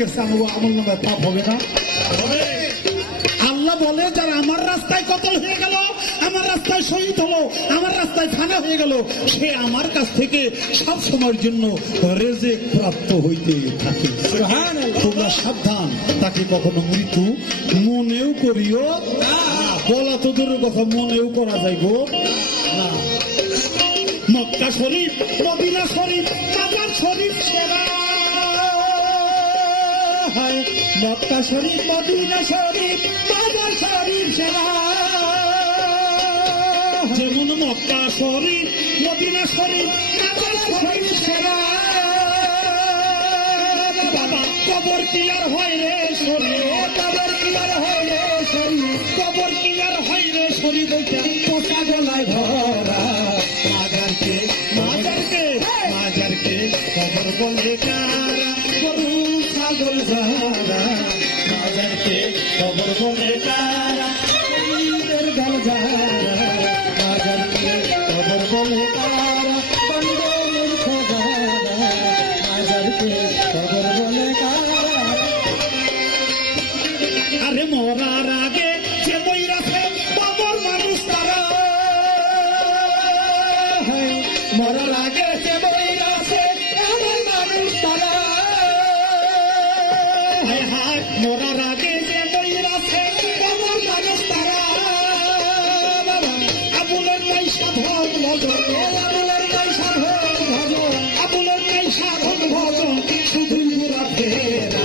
গেছে আমল নামায় পাপ হবে না? আল্লাহ বলে যারা আমার রাস্তায় কতল হয়ে গেল, আমার রাস্তায় শহীদ হলো, আমার রাস্তায় ফানা হয়ে গেল, সে আমার কাছ থেকে সব সময়ের জন্য রেজেক প্রাপ্ত হইতে থাকে। তোমরা সাবধান, তাকে কখনো মৃত্যু মনেও করিও না। বলা তো দূরের কথা, মনেও করা যাইব না। মক্কা শরীফ, মদিনা শরীফ, মাজার শরীফ সেরা। মক্কা শরীফ, মদিনা শরীফ, মাজার শরীফ সেরা। যেমন মক্কা শরীফ, মদিনা শরীফ, মাজার শরীফ সেরা। বাবা কবর কি আর হয় রে শরীফ, কবর কি আর হয় রে শরীফ, কবর কি আর হয় রে শরীফ, ওইটা পোষা গলায় ভরা। মাজারকে মাজারকে মাজারকে কবর বলে কারা, গরু ছাগল যারা। মাজারকে কবর বলে কারা, শহীদের দল যারা। মাজারকে কবর বলে কারা, বন্ধনের খোদারা। মাজারকে কবর বলে কারা। আরে মরার আগে যে বইরাছে কবর মানুষ তারা। মরার আগে যে বইরাছে কবর মানুষ তারা। মরার আগে যে বইরাছে কবর মানুষ তারা। আবুলের নাই সাধন ভজন, আবুলের নাই সাধন ভজন, আবুলের নাই সাধন ভজন, শুধুই ঘোরা ফেরা।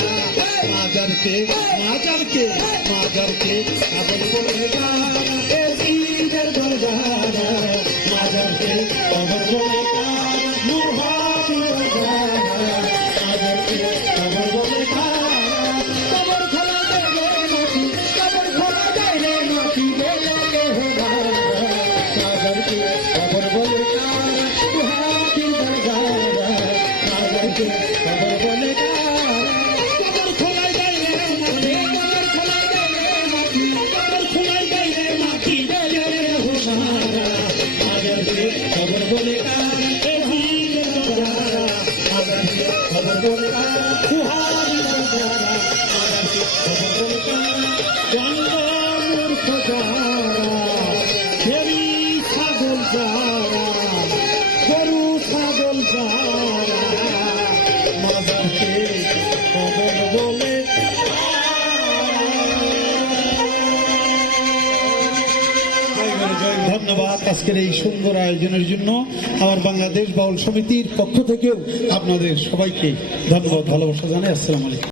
মাজারকে মাজারকে মাজারকে আবুল বলে কারা, এ পীরের দরজারা। মাজারকে কবর বলে কারা, মুহাজির যারা। মাজারকে কবর বলে কারা, কবর খোলা যায় রে মাটি, কবর খোলা যায় রে মাটি, বলে কে হোগারা। মাজারকে কবর বলে কারা, মুহাজির যারা। মাজারকে কবর বলে কারা, কবর খোলা যায় রে মাটি, কবর খোলা যায় রে মাটি, কবর খোলা যায় রে মাটি, বলে কে হোগারা। মাজারকে কবর বলে কারা, এ পীরের দরজারা। মাজারকে কবর বলে কারা, মুহাজির যারা। মাজারকে কবর বলে কারা, জঙ্গমূর্খ যারা। গরু ছাগল যারা, গরু ছাগল যারা। মাজারকে কবর বলে। ধন্যবাদ আজকের এই সুন্দর আয়োজনের জন্য। আমার বাংলাদেশ বাউল সমিতির পক্ষ থেকেও আপনাদের সবাইকে ধন্যবাদ, ভালোবাসা জানাই। আসসালামু আলাইকুম।